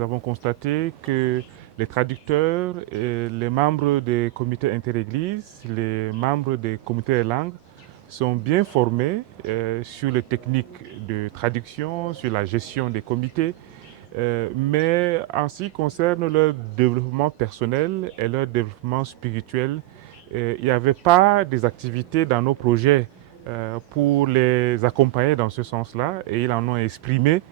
nous avons constaté que les traducteurs, et les membres des comités interéglises, les membres des comités de langue sont bien formés sur les techniques de traduction, sur la gestion des comités, mais en ce qui concerne leur développement personnel et leur développement spirituel, il n'y avait pas des activités dans nos projets pour les accompagner dans ce sens-là, et ils en ont exprimé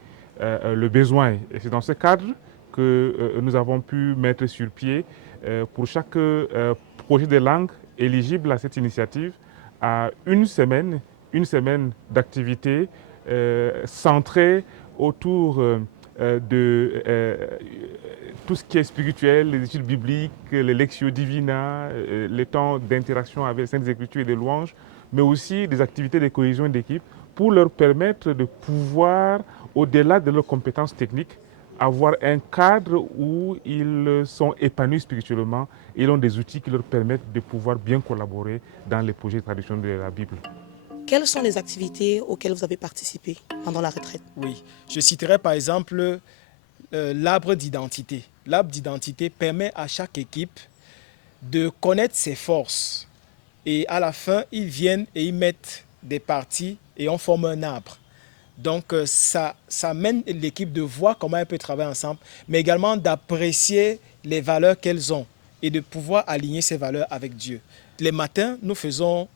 le besoin. Et c'est dans ce cadre que nous avons pu mettre sur pied pour chaque projet de langue éligible à cette initiative à une semaine d'activité centrée autour de tout ce qui est spirituel, les études bibliques, les lectio divina, les temps d'interaction avec les Saintes Écritures et des louanges, mais aussi des activités de cohésion d'équipe pour leur permettre de pouvoir, au-delà de leurs compétences techniques, avoir un cadre où ils sont épanouis spirituellement et ils ont des outils qui leur permettent de pouvoir bien collaborer dans les projets de traduction de la Bible. Quelles sont les activités auxquelles vous avez participé pendant la retraite? Oui, je citerai par exemple l'arbre d'identité. L'arbre d'identité permet à chaque équipe de connaître ses forces. Et à la fin, ils viennent et ils mettent des parties et on forme un arbre. Donc ça mène l'équipe de voir comment elle peut travailler ensemble, mais également d'apprécier les valeurs qu'elles ont et de pouvoir aligner ces valeurs avec Dieu. Les matins, nous passons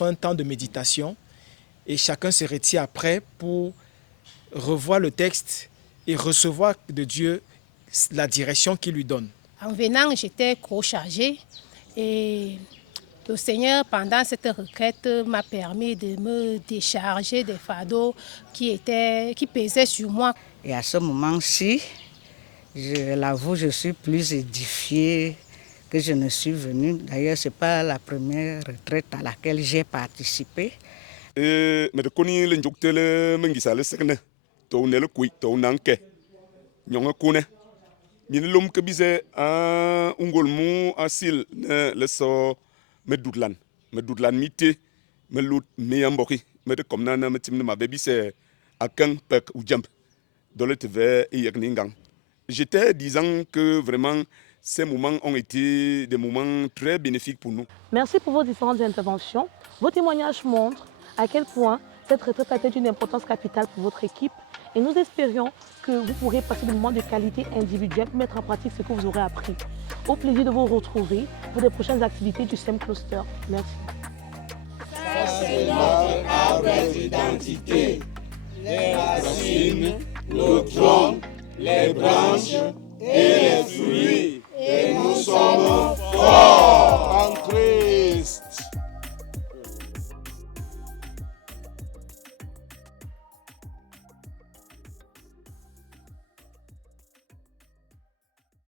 un temps de méditation et chacun se retire après pour revoir le texte et recevoir de Dieu la direction qu'il lui donne. En venant, j'étais trop chargée et le Seigneur, pendant cette retraite, m'a permis de me décharger des fardeaux qui pesaient sur moi. Et à ce moment-ci, je l'avoue, je suis plus édifiée que je ne suis venue. D'ailleurs, ce n'est pas la première retraite à laquelle j'ai participé. J'étais disant que vraiment ces moments ont été des moments très bénéfiques pour nous. Merci pour vos différentes interventions. Vos témoignages montrent à quel point cette retraite a été d'une importance capitale pour votre équipe et nous espérions que vous pourrez passer des moments de qualité individuelle pour mettre en pratique ce que vous aurez appris. Au plaisir de vous retrouver pour les prochaines activités du SEM Cluster. Merci. Ça, c'est notre arbre d'identité. Les racines, le tronc, les branches,